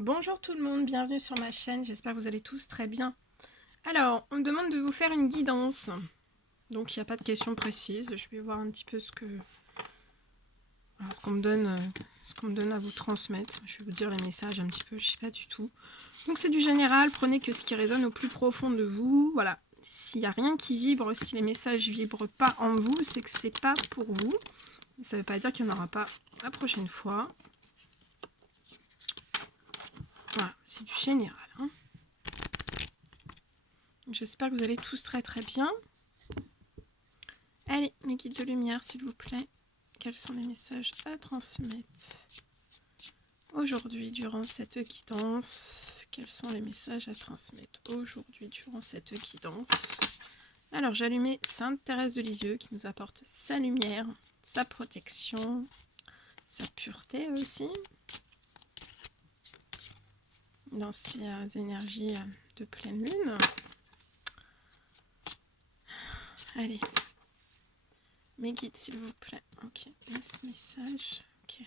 Bonjour tout le monde, bienvenue sur ma chaîne, j'espère que vous allez tous très bien. Alors, on me demande de vous faire une guidance. Donc il n'y a pas de questions précises, je vais voir un petit peu ce qu'on me donne à vous transmettre. Je vais vous dire les messages un petit peu, je sais pas du tout. Donc c'est du général, prenez que ce qui résonne au plus profond de vous. Voilà, s'il n'y a rien qui vibre, si les messages ne vibrent pas en vous, c'est que c'est pas pour vous. Ça ne veut pas dire qu'il n'y en aura pas la prochaine fois. Voilà, c'est du général. Hein. J'espère que vous allez tous très très bien. Allez, mes guides de lumière, s'il vous plaît. Quels sont les messages à transmettre aujourd'hui durant cette guidance? Quels sont les messages à transmettre aujourd'hui durant cette guidance? Alors, j'ai allumé Sainte Thérèse de Lisieux qui nous apporte sa lumière, sa protection, sa pureté aussi. Dans ces énergies de pleine lune. Allez. Mes guides, s'il vous plaît. Ok, ce message. Ok.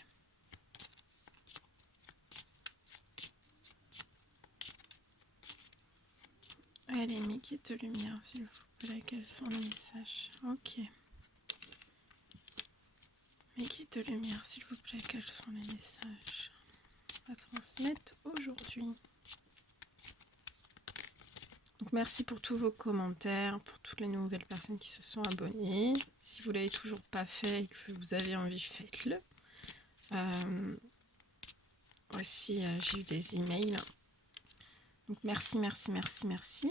Allez, mes guides de lumière, s'il vous plaît. Quels sont les messages? Ok. Mes guides de lumière, s'il vous plaît. Quels sont les messages à transmettre aujourd'hui? Donc, merci pour tous vos commentaires, pour toutes les nouvelles personnes qui se sont abonnées. Si vous ne l'avez toujours pas fait et que vous avez envie, faites-le. Aussi, j'ai eu des emails. Donc, merci, merci, merci, merci.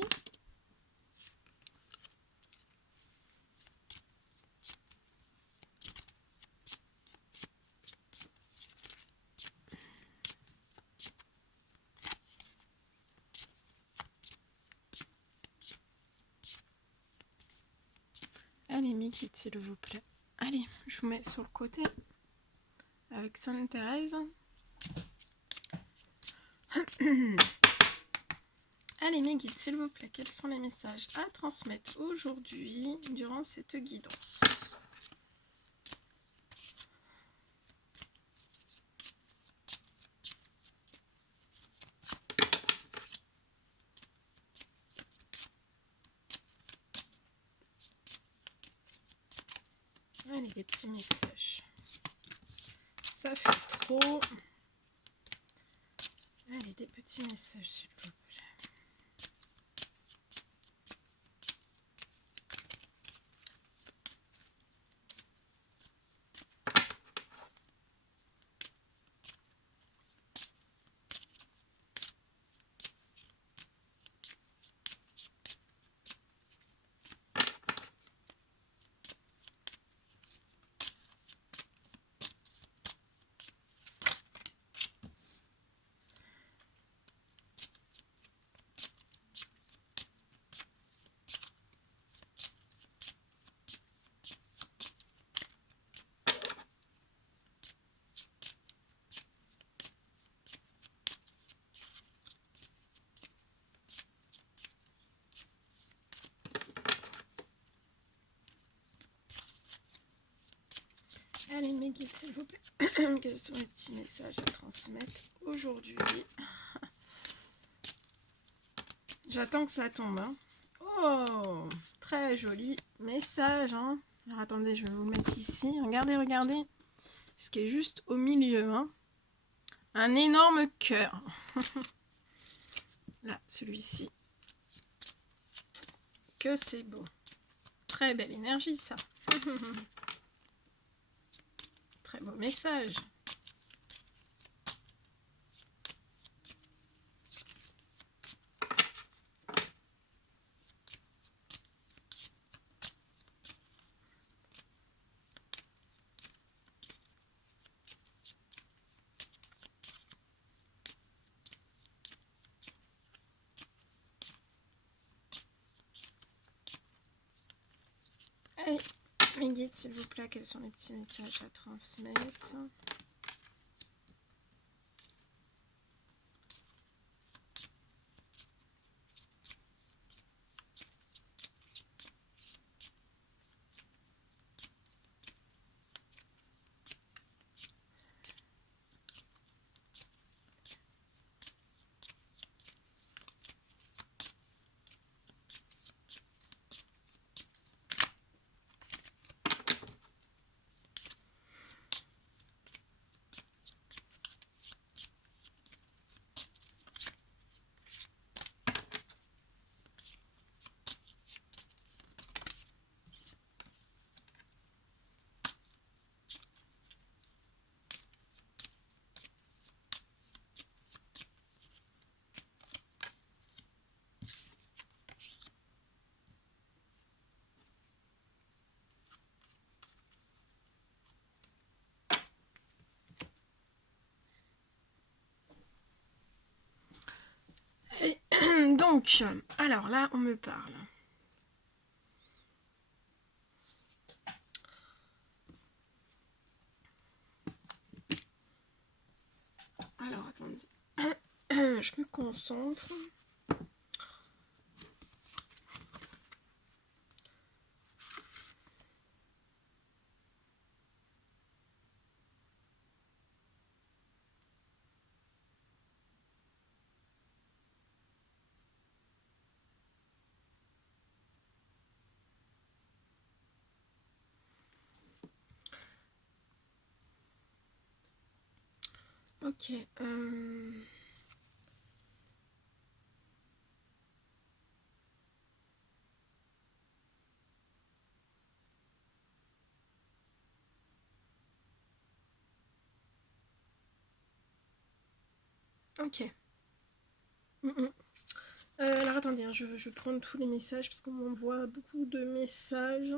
Allez, mes guides, s'il vous plaît. Allez, je vous mets sur le côté avec Sainte Thérèse. Allez, mes guides, s'il vous plaît, quels sont les messages à transmettre aujourd'hui durant cette guidance? Allez, des petits messages. Ça fait trop. Allez, des petits messages, s'il vous plaît. Allez, mes guides, s'il vous plaît. Quels sont les petits messages à transmettre aujourd'hui? J'attends que ça tombe. Hein. Oh, très joli message. Hein. Alors attendez, je vais vous le mettre ici. Regardez, regardez. Ce qui est juste au milieu. Hein. Un énorme cœur. Là, celui-ci. Que c'est beau. Très belle énergie, ça. Très beau message. Allez, mes guides, s'il vous plaît, quels sont les petits messages à transmettre? Donc, alors là, on me parle. Alors, attendez. Je me concentre. Ok. Ok. Alors attendez, hein, je vais prendre tous les messages parce qu'on m'envoie beaucoup de messages.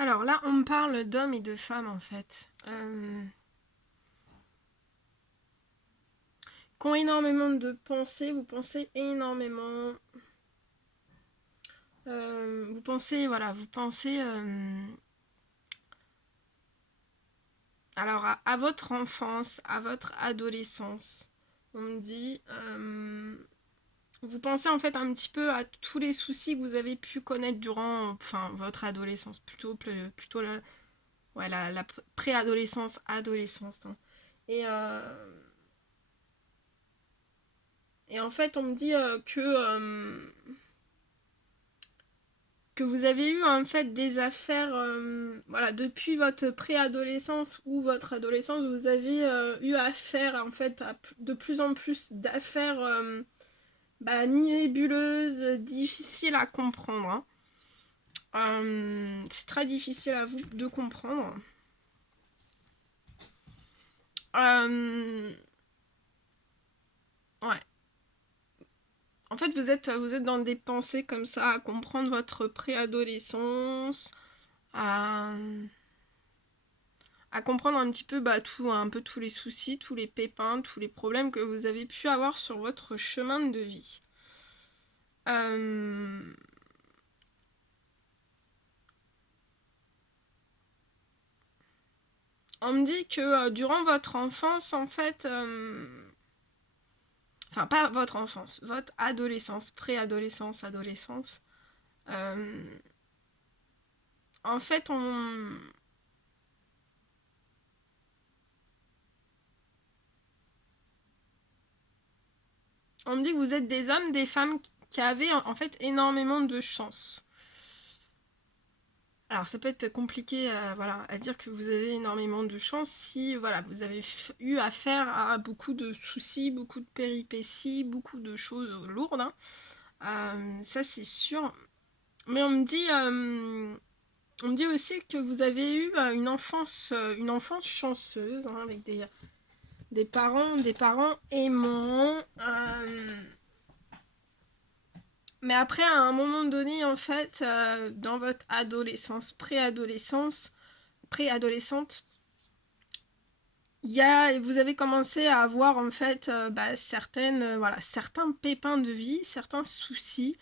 Alors là, on me parle d'hommes et de femmes en fait. Qui ont énormément de pensées, vous pensez énormément. Vous pensez, voilà, vous pensez. Alors à votre enfance, à votre adolescence, on me dit. Vous pensez en fait un petit peu à tous les soucis que vous avez pu connaître durant enfin, votre adolescence, plutôt ouais, la préadolescence, adolescence. Hein. Et, et en fait, on me dit que vous avez eu en fait des affaires, voilà, depuis votre préadolescence ou votre adolescence, vous avez eu affaire en fait à de plus en plus d'affaires nébuleuses, difficiles à comprendre. Hein. C'est très difficile à vous de comprendre. Ouais. En fait, vous êtes dans des pensées comme ça, à comprendre votre préadolescence, à, à comprendre un petit peu tout, un peu tous les soucis, tous les pépins, tous les problèmes que vous avez pu avoir sur votre chemin de vie. On me dit que durant votre enfance, en fait, enfin pas votre enfance, votre adolescence, préadolescence, adolescence, en fait, on me dit que vous êtes des hommes, des femmes qui avaient en fait énormément de chance. Alors ça peut être compliqué voilà, à dire que vous avez énormément de chance si voilà, vous avez eu affaire à beaucoup de soucis, beaucoup de péripéties, beaucoup de choses lourdes. Hein. Ça c'est sûr. Mais on me dit aussi que vous avez eu une enfance chanceuse hein, avec des parents aimants. Mais après, à un moment donné, en fait, dans votre adolescence, préadolescente, vous avez commencé à avoir en fait voilà, certains pépins de vie, certains soucis.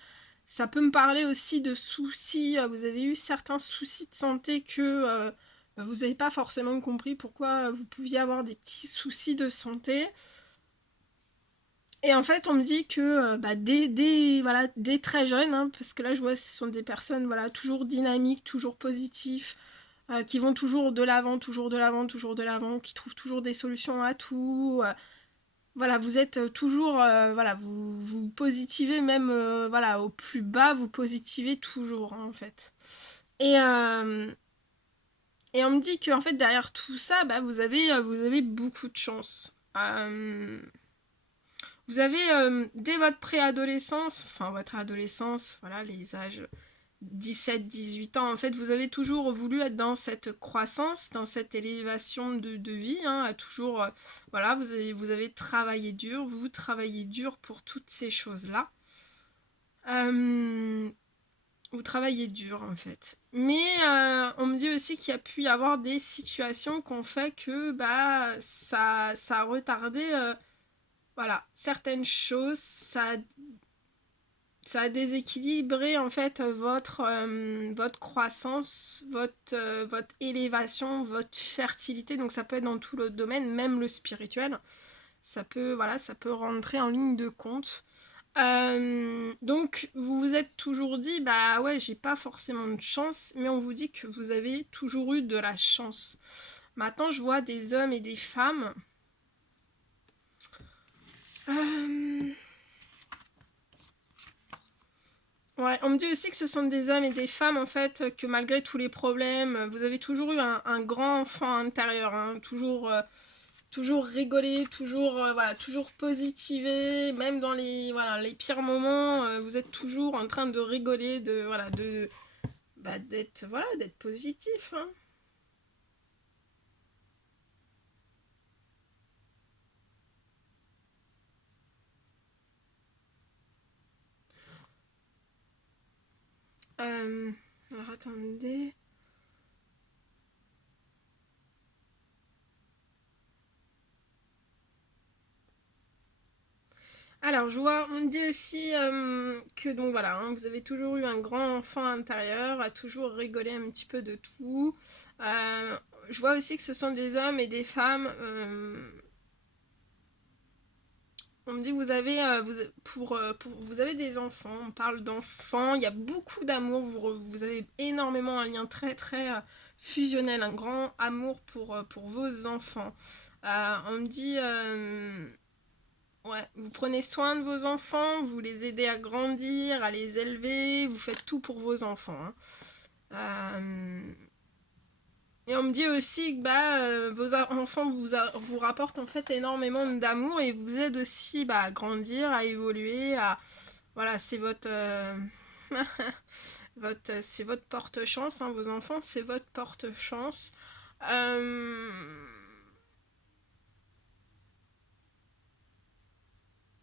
Ça peut me parler aussi de soucis, vous avez eu certains soucis de santé que vous n'avez pas forcément compris pourquoi vous pouviez avoir des petits soucis de santé. Et en fait, on me dit que voilà, dès très jeune, hein, parce que là, je vois ce sont des personnes voilà, toujours dynamiques, toujours positifs, qui vont toujours de l'avant, toujours de l'avant, toujours de l'avant, qui trouvent toujours des solutions à tout. Voilà, vous êtes toujours, voilà, vous positivez même, voilà, au plus bas, vous positivez toujours, hein, en fait. Et, euh, et on me dit que en fait, derrière tout ça, vous avez beaucoup de chance. Vous avez, dès votre préadolescence, enfin votre adolescence, voilà, les âges 17-18 ans, en fait, vous avez toujours voulu être dans cette croissance, dans cette élévation de vie, hein, à toujours, voilà, vous avez travaillé dur, vous travaillez dur pour toutes ces choses-là. vous travaillez dur en fait. Mais on me dit aussi qu'il y a pu y avoir des situations qui ont fait que bah, ça a retardé voilà, certaines choses, ça a déséquilibré en fait votre croissance, votre élévation, votre fertilité. Donc ça peut être dans tout le domaine, même le spirituel. Ça peut, voilà, ça peut rentrer en ligne de compte. Donc vous vous êtes toujours dit, bah ouais, j'ai pas forcément de chance, mais on vous dit que vous avez toujours eu de la chance. Maintenant, je vois des hommes et des femmes. Ouais, on me dit aussi que ce sont des hommes et des femmes, en fait, que malgré tous les problèmes, vous avez toujours eu un grand enfant intérieur, hein, toujours rigoler, toujours, voilà, toujours positiver, même dans voilà, les pires moments, vous êtes toujours en train de rigoler, voilà, d'être positif, hein. Euh, alors attendez. Alors, je vois, on me dit aussi que donc voilà, hein, vous avez toujours eu un grand enfant intérieur, à toujours rigoler un petit peu de tout. Euh, je vois aussi que ce sont des hommes et des femmes. On me dit que vous avez, vous avez des enfants, on parle d'enfants, il y a beaucoup d'amour, vous avez énormément un lien très très fusionnel, un grand amour pour vos enfants. On me dit ouais, vous prenez soin de vos enfants, vous les aidez à grandir, à les élever, vous faites tout pour vos enfants, hein. Euh, Et on me dit aussi que bah, vos enfants vous rapportent en fait énormément d'amour et vous aident aussi bah, à grandir, à évoluer, à... Voilà, c'est votre... c'est votre porte-chance, hein, vos enfants, c'est votre porte-chance. Euh,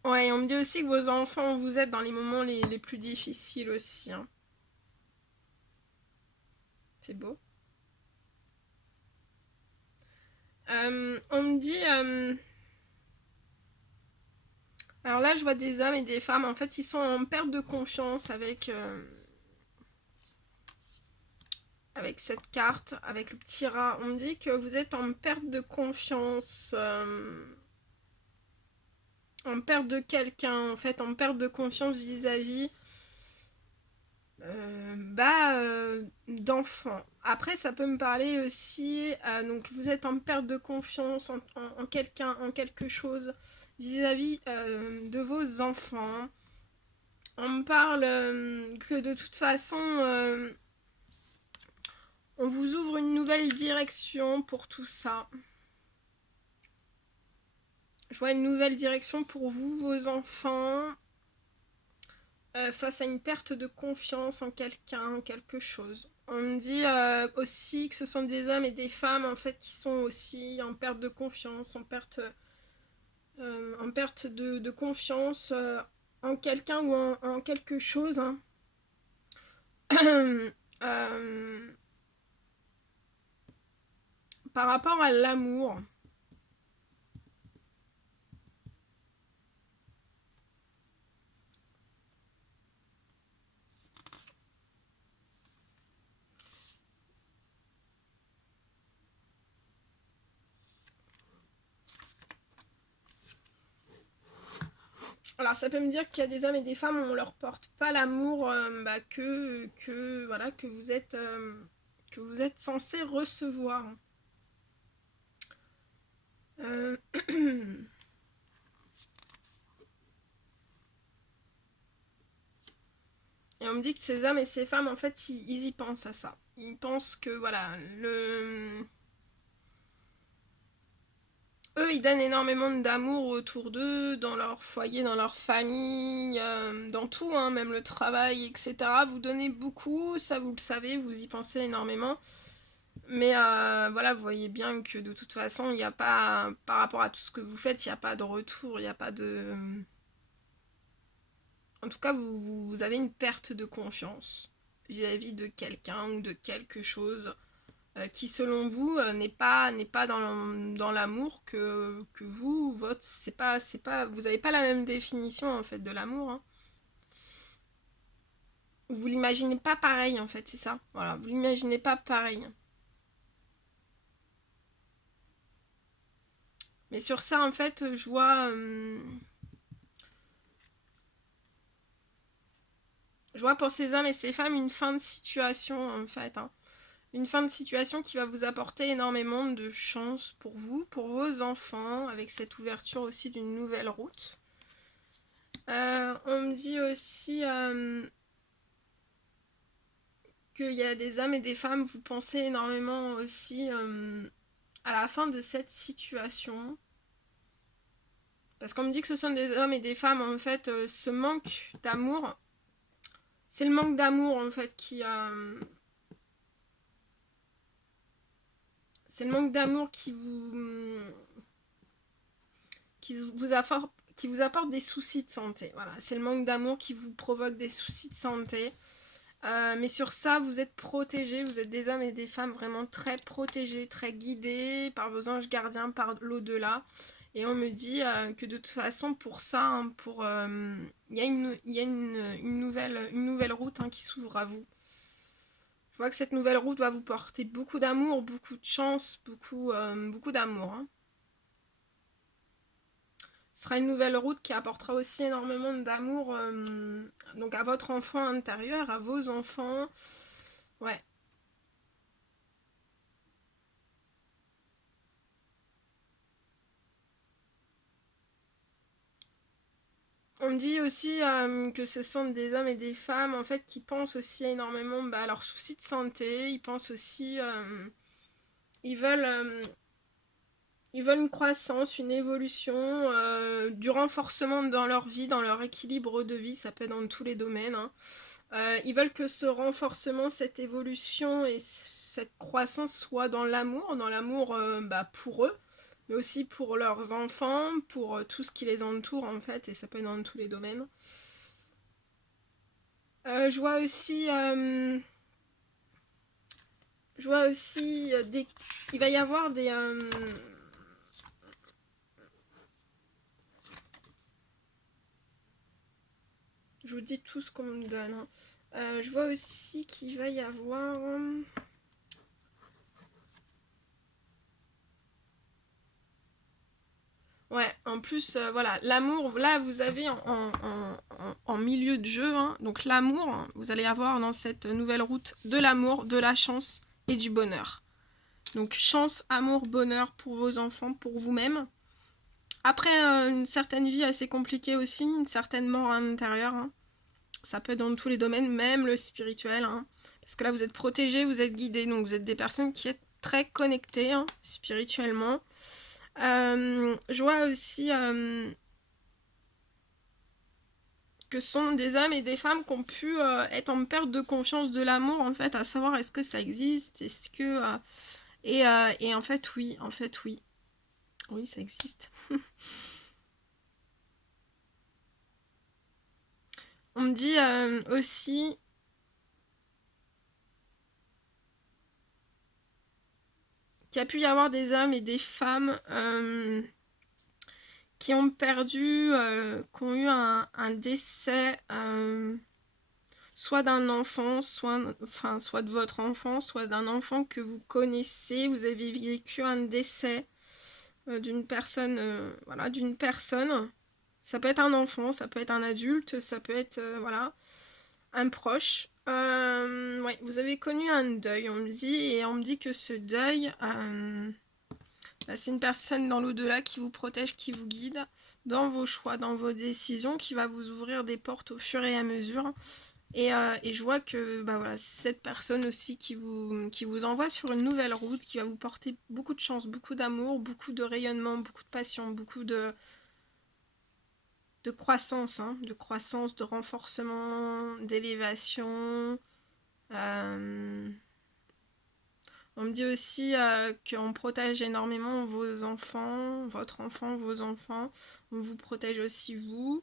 Ouais, et on me dit aussi que vos enfants vous aident dans les moments les plus difficiles aussi, hein. C'est beau. On me dit... Alors là, je vois des hommes et des femmes, en fait, ils sont en perte de confiance avec cette carte, avec le petit rat. On me dit que vous êtes en perte de confiance, en perte de quelqu'un, en fait, en perte de confiance vis-à-vis d'enfants. Après, ça peut me parler aussi, donc vous êtes en perte de confiance en quelqu'un, en quelque chose vis-à-vis de vos enfants. On me parle que de toute façon, on vous ouvre une nouvelle direction pour tout ça. Je vois une nouvelle direction pour vous, vos enfants, face à une perte de confiance en quelqu'un, en quelque chose. On me dit aussi que ce sont des hommes et des femmes en fait qui sont aussi en perte de confiance, en perte de confiance en quelqu'un ou en quelque chose, hein. euh, Par rapport à l'amour. Alors ça peut me dire qu'il y a des hommes et des femmes où on leur porte pas l'amour bah, voilà que vous êtes censé recevoir. Euh, Et on me dit que ces hommes et ces femmes en fait ils y pensent à ça. Ils pensent que voilà le eux, ils donnent énormément d'amour autour d'eux, dans leur foyer, dans leur famille, dans tout, hein, même le travail, etc. Vous donnez beaucoup, ça vous le savez, vous y pensez énormément. Mais voilà, vous voyez bien que de toute façon, il n'y a pas, par rapport à tout ce que vous faites, il n'y a pas de retour, il n'y a pas de... En tout cas, vous avez une perte de confiance. vis-à-vis de quelqu'un ou de quelque chose qui selon vous n'est pas dans l'amour que vous, vous n'avez pas la même définition en fait de l'amour, hein. Vous l'imaginez pas pareil en fait, c'est ça. Voilà, vous l'imaginez pas pareil. Mais sur ça en fait, je vois pour ces hommes et ces femmes une fin de situation en fait, hein. Une fin de situation qui va vous apporter énormément de chance pour vous, pour vos enfants, avec cette ouverture aussi d'une nouvelle route. On me dit aussi qu'il y a des hommes et des femmes, vous pensez énormément aussi à la fin de cette situation. Parce qu'on me dit que ce sont des hommes et des femmes, en fait, ce manque d'amour, c'est le manque d'amour, en fait, c'est le manque d'amour qui vous apporte des soucis de santé. Voilà, c'est le manque d'amour qui vous provoque des soucis de santé. Mais sur ça, vous êtes protégés, vous êtes des hommes et des femmes vraiment très protégés, très guidés par vos anges gardiens, par l'au-delà. Et on me dit que de toute façon, pour ça, hein, il y a une nouvelle route hein, qui s'ouvre à vous. Je vois que cette nouvelle route va vous porter beaucoup d'amour, beaucoup de chance, beaucoup d'amour, hein. Ce sera une nouvelle route qui apportera aussi énormément d'amour donc à votre enfant intérieur, à vos enfants. Ouais. On me dit aussi que ce sont des hommes et des femmes en fait qui pensent aussi énormément à leurs soucis de santé. Ils pensent aussi, ils veulent, euh, ils veulent une croissance, une évolution, du renforcement dans leur vie, dans leur équilibre de vie. Ça peut être dans tous les domaines, hein. Ils veulent que ce renforcement, cette évolution et cette croissance soit dans l'amour pour eux, mais aussi pour leurs enfants, pour tout ce qui les entoure en fait, et ça peut être dans tous les domaines. Je vois aussi, il va y avoir je vous dis tout ce qu'on me donne, hein. Je vois aussi qu'il va y avoir ouais, en plus, voilà, l'amour, là, vous avez en milieu de jeu, hein, donc l'amour, hein, vous allez avoir dans cette nouvelle route de l'amour, de la chance et du bonheur. Donc chance, amour, bonheur pour vos enfants, pour vous-même. Après, une certaine vie assez compliquée aussi, une certaine mort à l'intérieur, hein. Ça peut être dans tous les domaines, même le spirituel, hein, parce que là, vous êtes protégés, vous êtes guidés, donc vous êtes des personnes qui êtes très connectées hein, spirituellement. Je vois aussi que ce sont des hommes et des femmes qui ont pu être en perte de confiance de l'amour, en fait, à savoir est-ce que ça existe, est-ce que... et en fait, oui. Oui, ça existe. On me dit aussi... qu'il y a pu y avoir des hommes et des femmes qui ont perdu, qui ont eu un décès, soit d'un enfant, soit de votre enfant, soit d'un enfant que vous connaissez. Vous avez vécu un décès d'une personne, voilà, d'une personne. Ça peut être un enfant, ça peut être un adulte, ça peut être, voilà, un proche. Ouais, vous avez connu un deuil, on me dit, et on me dit que ce deuil, c'est une personne dans l'au-delà qui vous protège, qui vous guide dans vos choix, dans vos décisions, qui va vous ouvrir des portes au fur et à mesure. Et je vois que voilà, cette personne aussi qui vous envoie sur une nouvelle route, qui va vous porter beaucoup de chance, beaucoup d'amour, beaucoup de rayonnement, beaucoup de passion, beaucoup de croissance, hein, de renforcement, d'élévation. On me dit aussi qu'on protège énormément vos enfants, votre enfant, vos enfants. On vous protège aussi vous.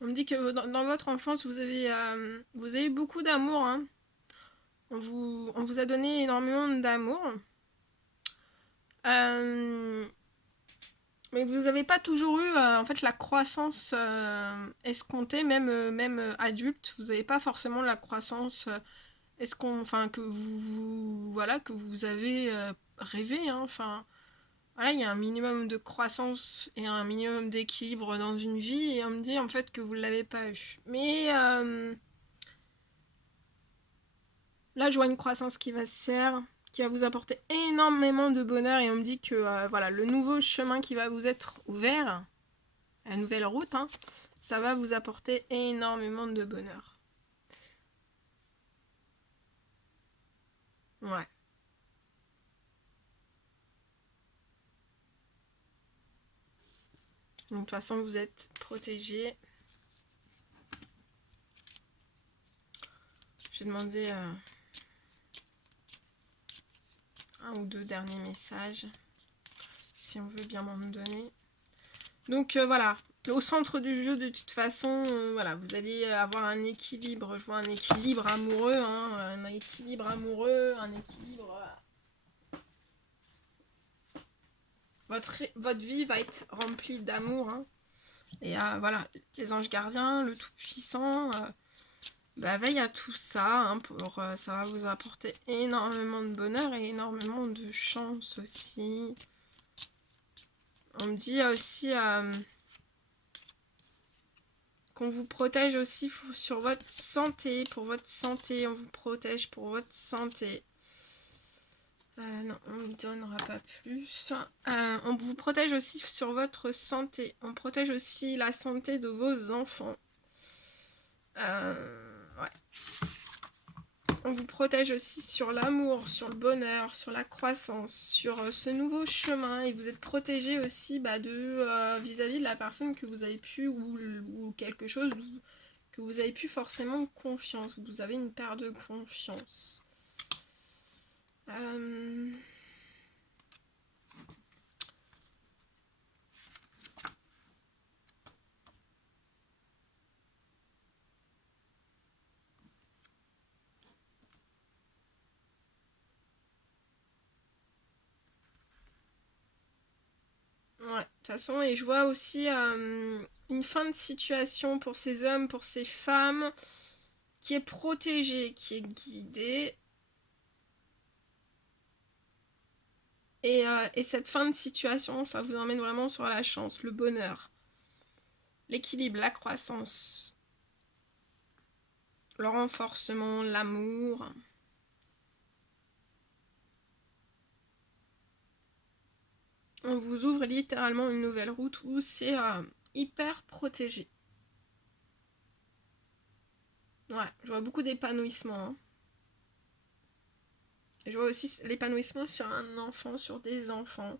On me dit que dans votre enfance, vous avez eu beaucoup d'amour. Hein. On vous a donné énormément d'amour. Mais vous n'avez pas toujours eu en fait la croissance escomptée, même adulte. Vous n'avez pas forcément la croissance enfin que voilà que vous avez rêvé. Hein. Enfin voilà, il y a un minimum de croissance et un minimum d'équilibre dans une vie et on me dit en fait que vous ne l'avez pas eu. Mais là, je vois une croissance qui va se faire, qui va vous apporter énormément de bonheur et on me dit que voilà, le nouveau chemin qui va vous être ouvert, la nouvelle route, hein, ça va vous apporter énormément de bonheur. Ouais. Donc de toute façon, vous êtes protégé. Je vais demander un ou deux derniers messages, si on veut bien m'en donner. Donc voilà, au centre du jeu, de toute façon, voilà, vous allez avoir un équilibre. Je vois un équilibre amoureux, hein, un équilibre amoureux, un équilibre. Votre vie va être remplie d'amour. Hein. Et voilà, les anges gardiens, le Tout-Puissant, veille à tout ça. Hein, ça va vous apporter énormément de bonheur et énormément de chance aussi. On me dit aussi qu'on vous protège aussi sur votre santé. Pour votre santé, on vous protège pour votre santé. Non, on ne donnera pas plus. On vous protège aussi sur votre santé. On protège aussi la santé de vos enfants. Ouais. On vous protège aussi sur l'amour, sur le bonheur, sur la croissance, sur ce nouveau chemin. Et vous êtes protégé aussi vis-à-vis de la personne que vous avez pu ou quelque chose que vous avez pu forcément confiance. Vous avez une paire de confiance. Ouais, de toute façon, et je vois aussi une fin de situation pour ces hommes, pour ces femmes, qui est protégée, qui est guidée. Et cette fin de situation, ça vous emmène vraiment sur la chance, le bonheur, l'équilibre, la croissance, le renforcement, l'amour. On vous ouvre littéralement une nouvelle route où c'est hyper protégé. Ouais, je vois beaucoup d'épanouissement. Hein. Je vois aussi l'épanouissement sur un enfant, sur des enfants.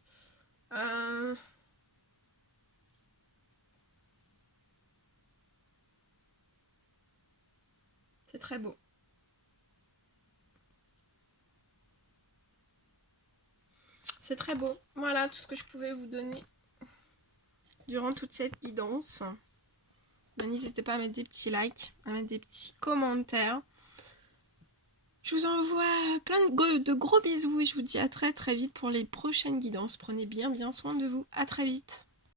C'est très beau. C'est très beau. Voilà tout ce que je pouvais vous donner durant toute cette guidance. N'hésitez pas à mettre des petits likes, à mettre des petits commentaires. Je vous envoie plein de gros bisous et je vous dis à très très vite pour les prochaines guidances. Prenez bien soin de vous. À très vite.